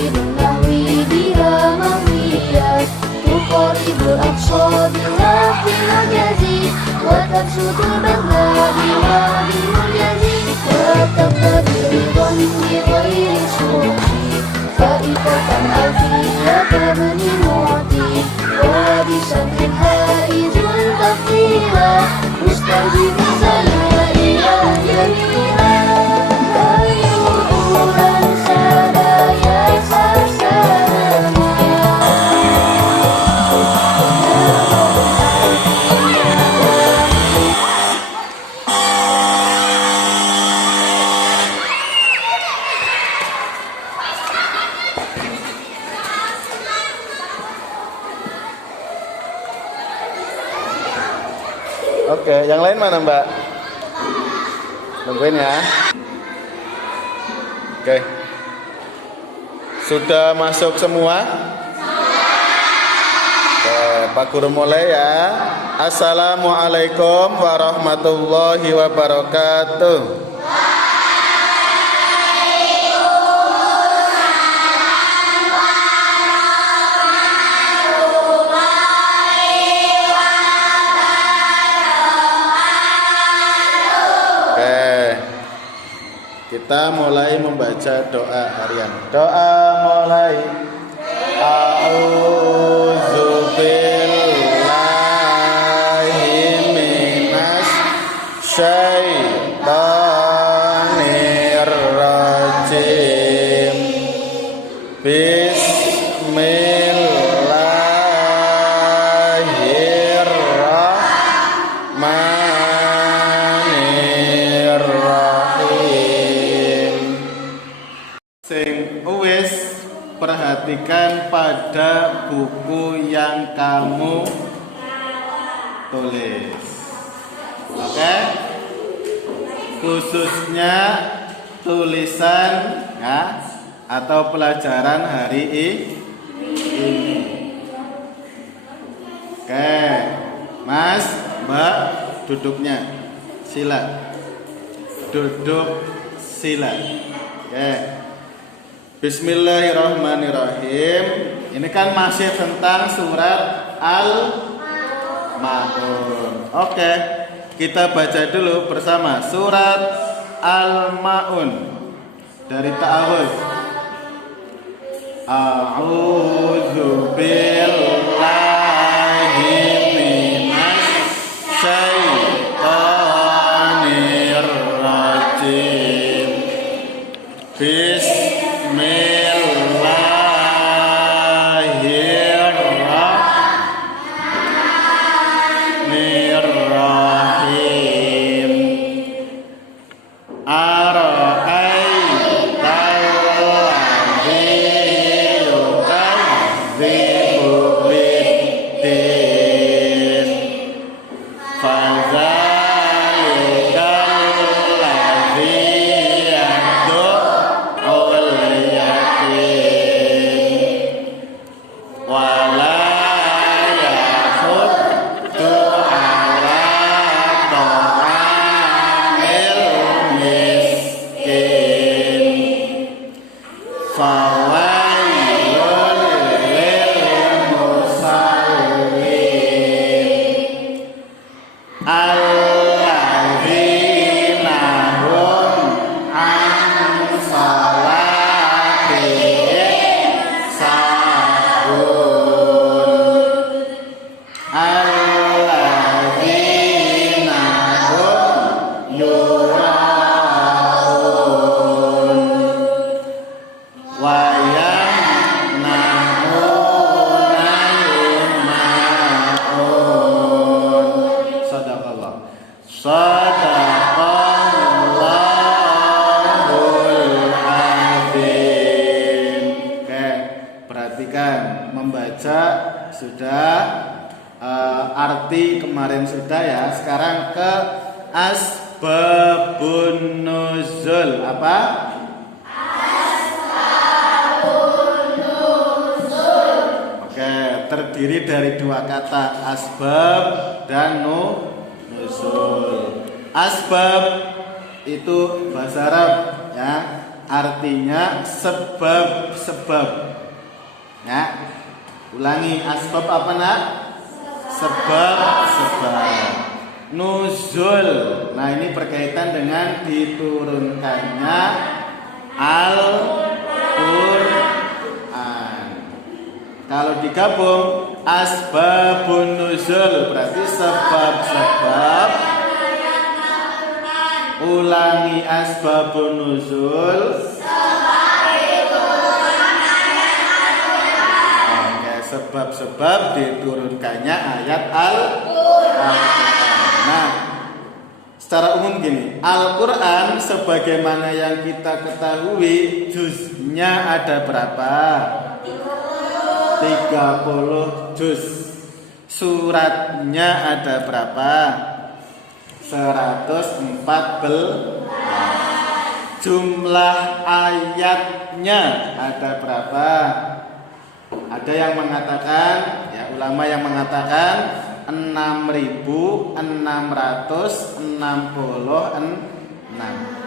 تفسير النحو بها مهوية تقارب الأقصى بالنحو المجازي وتبسط البذل بوعد المجازي وتقتدي بضم غير صوتي فائقة ألفية ابن معطي وبشرح حائز تفصيلا مستوجب سنائها جميلا أيها سادا يا سرسانا Oke, yang lain mana Mbak? Nungguin ya. Oke. Sudah masuk semua? Oke, Pak Guru mulai ya. Assalamualaikum warahmatullahi wabarakatuh. Kita mulai membaca doa harian. Doa mulai. A'udzu billahi minas syaitonir rajim. Bismillahirrahmanirrahim. Sing wis perhatikan pada buku yang kamu tulis. Oke? Khususnya tulisan ya atau pelajaran hari ini. Oke. Mas, Mbak, duduknya. Sila. Duduk sila. Oke. Bismillahirrahmanirrahim. Ini kan masih tentang surat Al-Ma'un. Oke, kita baca dulu bersama surat Al-Ma'un dari ta'awudz. A'udzu billahi minas syaitonir rajim. Bismillahirrahmanirrahim. Ara'aital ladzi yukadzibu biddin fadzalikal ladzi yad'ul yatim wala yahuddu ala ta'amil miskin fawailul lil musallin alladzina hum an salatihim sahun alladzina hum yura'un wa yamna'unal ma'un. Sadaqallah. Sadaqallahul azim. Oke, perhatikan membaca sudah, arti kemarin sudah ya. Sekarang ke asbabun nuzul. Apa? Oke, terdiri dari dua kata, asbab dan nuzul. Asbab itu bahasa Arab ya, artinya sebab-sebab. Ya. Ulangi, asbab apa nak? Sebab-sebab. Nuzul. Nah, ini berkaitan dengan diturunkannya Al-Qur'an. Kalau digabung asbabun nuzul berarti sebab-sebab. Ulangi asbabun nuzul. Oke, sebab-sebab diturunkannya ayat Al-Qur'an. Nah, secara umum gini, Al-Qur'an sebagaimana yang kita ketahui juznya ada berapa? 30 juz. Suratnya ada berapa? 114. Jumlah ayatnya ada berapa? Ada yang mengatakan, ya ulama yang mengatakan 6.666.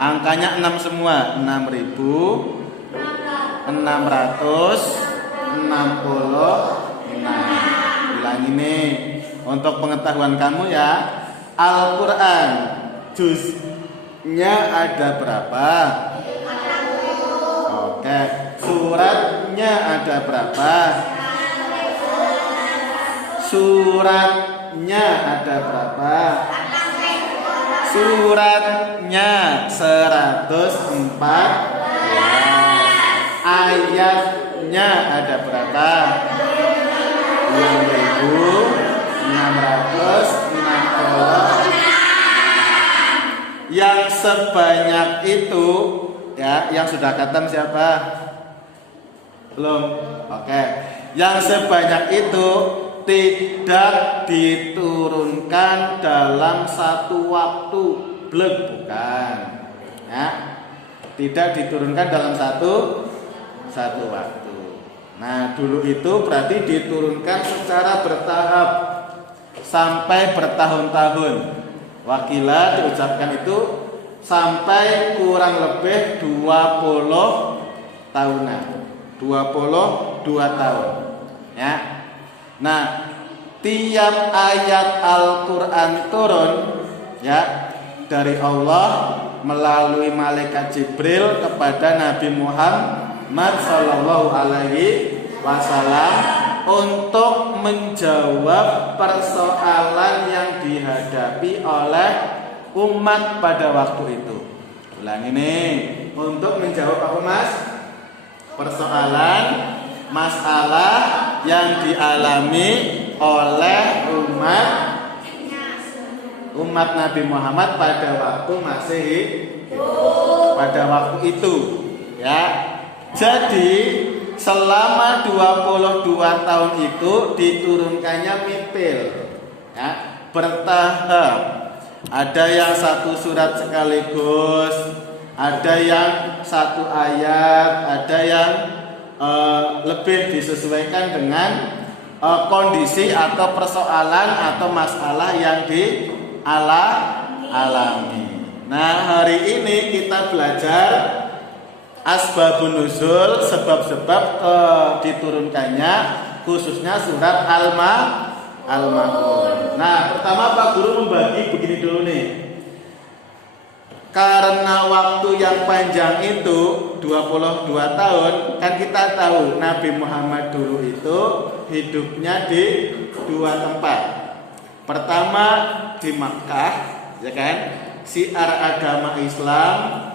Angkanya 6 semua, 6.666. Ulangi nih untuk pengetahuan kamu ya. Al-Qur'an juznya ada berapa? Oke, suratnya ada berapa? Suratnya ada berapa? Suratnya 104. Ayatnya ada berapa? 6.660. Yang sebanyak itu ya, yang sudah khatam siapa? Belum? Oke. Yang sebanyak itu tidak diturunkan dalam satu waktu, bukan ya, tidak diturunkan dalam satu waktu. Nah, dulu itu berarti diturunkan secara bertahap sampai bertahun-tahun. Wakila diucapkan itu sampai kurang lebih 20 tahunan, 22 tahun ya. Nah, tiap ayat Al-Qur'an turun ya dari Allah melalui malaikat Jibril kepada Nabi Muhammad sallallahu alaihi wasallam untuk menjawab persoalan yang dihadapi oleh umat pada waktu itu. Ulang ini untuk menjawab apa Mas? Persoalan, masalah yang dialami oleh umat Nabi Muhammad pada waktu masih hidup, pada waktu itu ya. Jadi selama 22 tahun itu diturunkannya mipil ya, bertahap. Ada yang satu surat sekaligus, ada yang satu ayat, ada yang lebih disesuaikan dengan kondisi atau persoalan atau masalah yang dialami. Nah, hari ini kita belajar asbabun nuzul, sebab-sebab diturunkannya khususnya surat Al-Ma'un. Nah, pertama Pak Guru membagi begini dulu nih. Karena waktu yang panjang itu 22 tahun, kan kita tahu Nabi Muhammad dulu itu hidupnya di dua tempat. Pertama di Makkah, ya kan? Syiar agama Islam,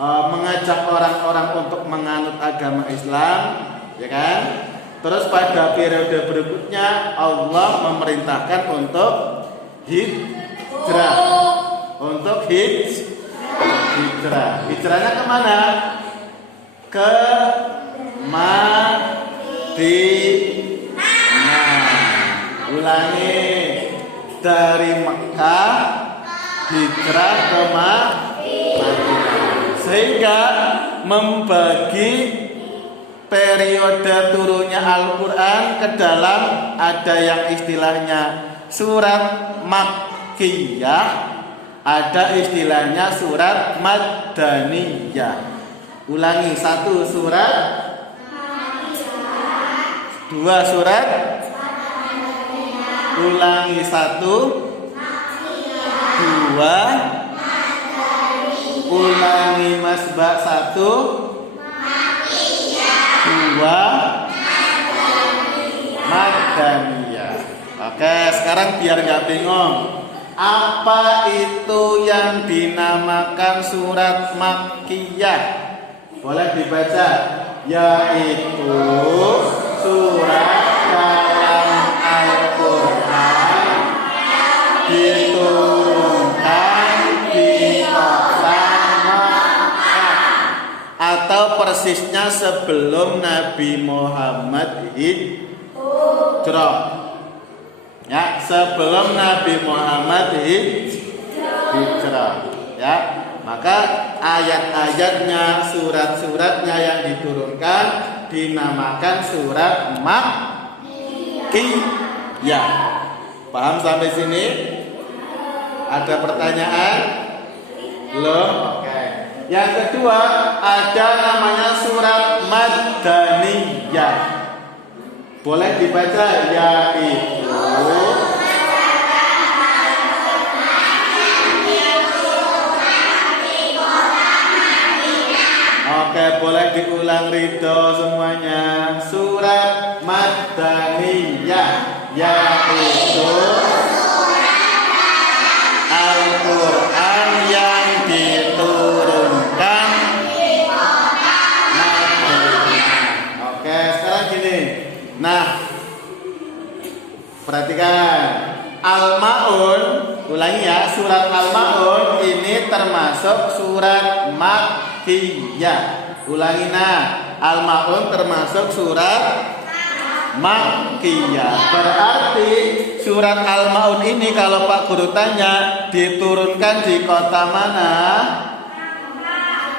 mengajak orang-orang untuk menganut agama Islam, ya kan? Terus pada periode berikutnya Allah memerintahkan untuk hijrah, hijrahnya kemana? Ke Madinah. Ulangi, dari Mekah hijrah ke Madinah, sehingga membagi periode turunnya Al-Qur'an ke dalam, ada yang istilahnya surat Makkiyah, ada istilahnya surat Madaniyah. Ulangi, 1 surat, 2 surat, ulangi 1, 2, ulangi Masbah 1, 2, Madaniyah. Oke, sekarang biar nggak bingung, apa itu yang dinamakan surat Makkiyah? Boleh dibaca, yaitu surat dalam Al-Quran diturunkan di kota Makkah, atau persisnya sebelum Nabi Muhammad hijrah. Ya, sebelum Nabi Muhammad hijrah. Ya, maka ayat-ayatnya, surat-suratnya yang diturunkan dinamakan surat Makkiyah. Paham sampai sini? Ada pertanyaan? Belum? Oke. Yang kedua, ada namanya surat Madaniyah. Boleh dibaca, yaitu Oke, boleh diulang Ridho semuanya. Surat Madaniyah, yaitu Al-Quran yang diturunkan Madaniyah. Oke, sekarang gini. Nah, perhatikan Al-Ma'un, ulangi ya, surat Al-Ma'un ini termasuk surat Makkiyah. Ulangi, nah, Al-Ma'un termasuk surat Makkiyah. Berarti surat Al-Ma'un ini kalau Pak Guru tanya, diturunkan di kota mana?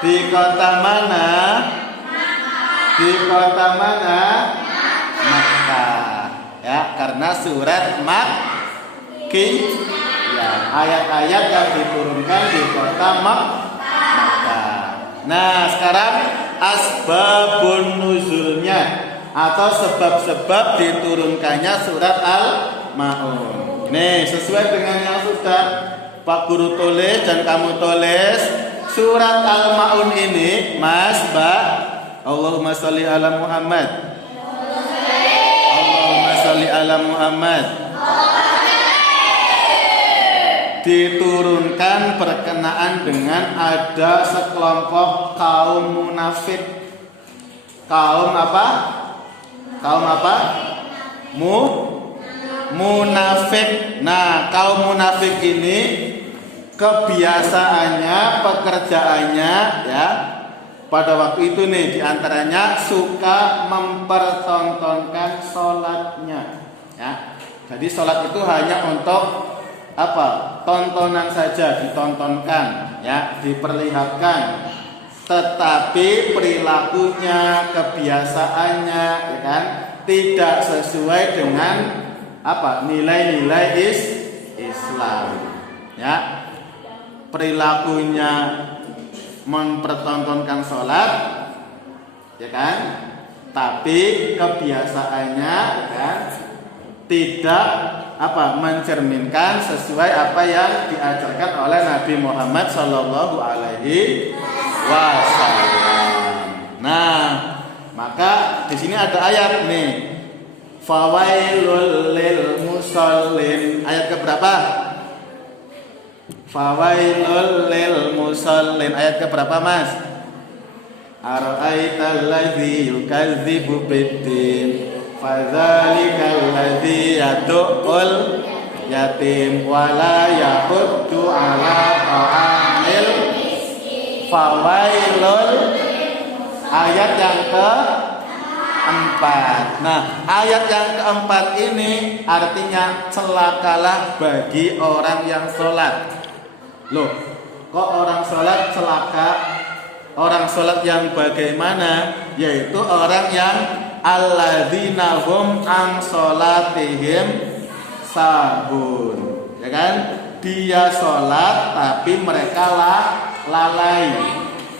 Di kota mana? Di kota mana? Makkah. Ya, karena surat Makkiyah, ayat-ayat yang diturunkan di kota Makkah. Nah, sekarang asbabun nuzulnya atau sebab-sebab diturunkannya surat Al-Ma'un. Nih, sesuai dengan yang sudah Pak Guru tulis dan kamu tulis, surat Al-Ma'un ini, Mas, Mbak, Allahumma sholli ala Muhammad. Allahumma sholli ala Muhammad. Diturunkan berkenaan dengan ada sekelompok kaum munafik. Kaum apa? Kaum apa? Munafik. Nah, kaum munafik ini kebiasaannya, pekerjaannya, ya, pada waktu itu nih diantaranya suka mempertontonkan sholatnya. Ya, jadi sholat itu hanya untuk apa? Tontonan saja, ditontonkan, ya, diperlihatkan. Tetapi perilakunya, kebiasaannya, ya kan, tidak sesuai dengan apa? Nilai-nilai Islam. Ya, perilakunya mempertontonkan sholat, ya kan, tapi kebiasaannya, ya kan, tidak apa? Mencerminkan sesuai apa yang diajarkan oleh Nabi Muhammad Shallallahu Alaihi Wasallam. Nah, maka di sini ada ayat nih, fawailul lil musallin. Ayat keberapa? Fawailul lil musallin. Ayat keberapa, Mas? Ara'aital ladzi yukadzibu biddin fadzalikal ladzi yad'ul yatim wala yahuddu ala ta'amil. Fawailul, ayat yang keempat. Nah, ayat yang keempat ini artinya celakalah bagi orang yang sholat. Loh, kok orang sholat celaka? Orang sholat yang bagaimana? Yaitu orang yang alladzina hum an sholatihim sahun. Ya kan? Dia sholat tapi mereka lalai.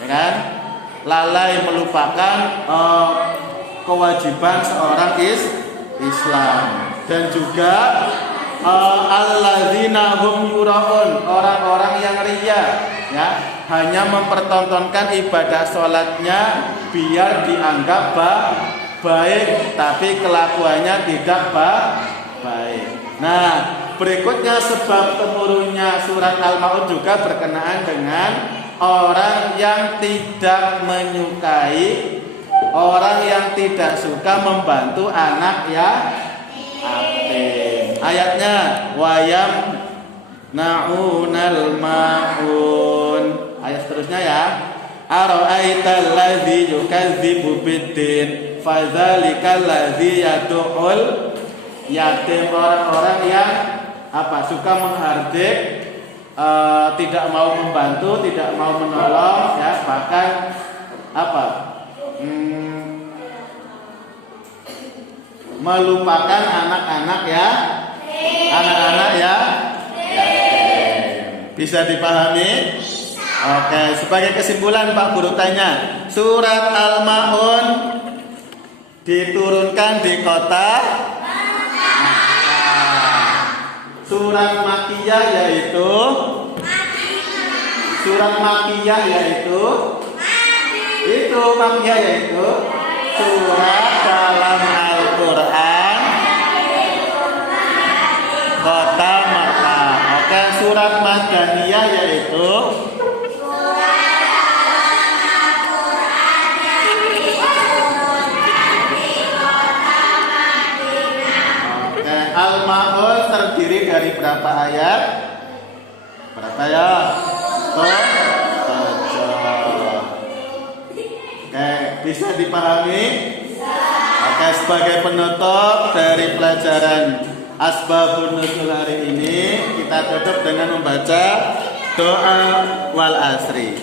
Ya kan? lalai melupakan kewajiban seorang Islam. Dan juga alladzina hum yuraun, orang-orang yang riya, ya, hanya mempertontonkan ibadah sholatnya biar dianggap baik, tapi kelakuannya tidak baik. Nah, berikutnya sebab turunnya surat Al-Maun juga berkenaan dengan orang yang tidak menyukai, orang yang tidak suka membantu anak yatim. Ayatnya wayam na'unal ma'un. Ayat seterusnya ya. Ara'aital ladzi yukadzibu biddin fadzalikal ladzi yad'ul yatim. Orang-orang yang suka menghardik, tidak mau membantu, tidak mau menolong, ya, bahkan melupakan anak-anak ya. Bisa dipahami? Oke, sebagai kesimpulan Pak Guru tanya, surat Al-Maun diturunkan di kota surat Makkiyah yaitu surat dalam Al-Quran kota Makkah. Oke, surat Madaniyah yaitu Al-Maun terdiri dari berapa ayat? Berapa ya? 7. Oke, bisa dipahami? Oke, sebagai penutup dari pelajaran Asbabun Nuzul hari ini, kita tutup dengan membaca doa wal asri.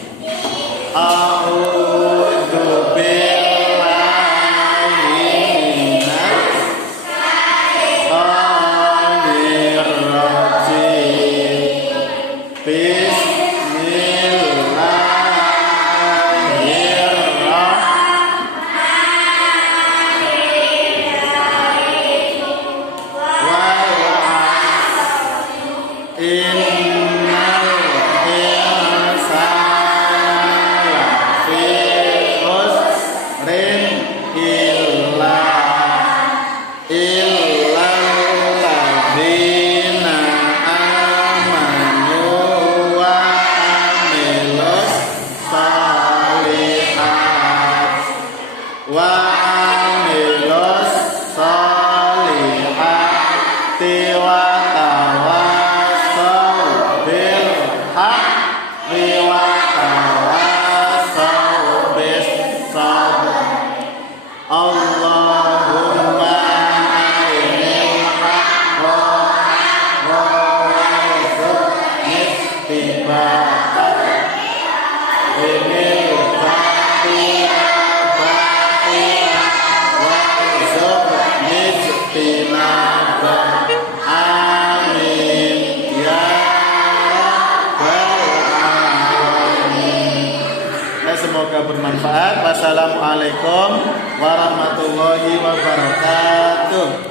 A'udzu Semoga bermanfaat. Wassalamualaikum warahmatullahi wabarakatuh.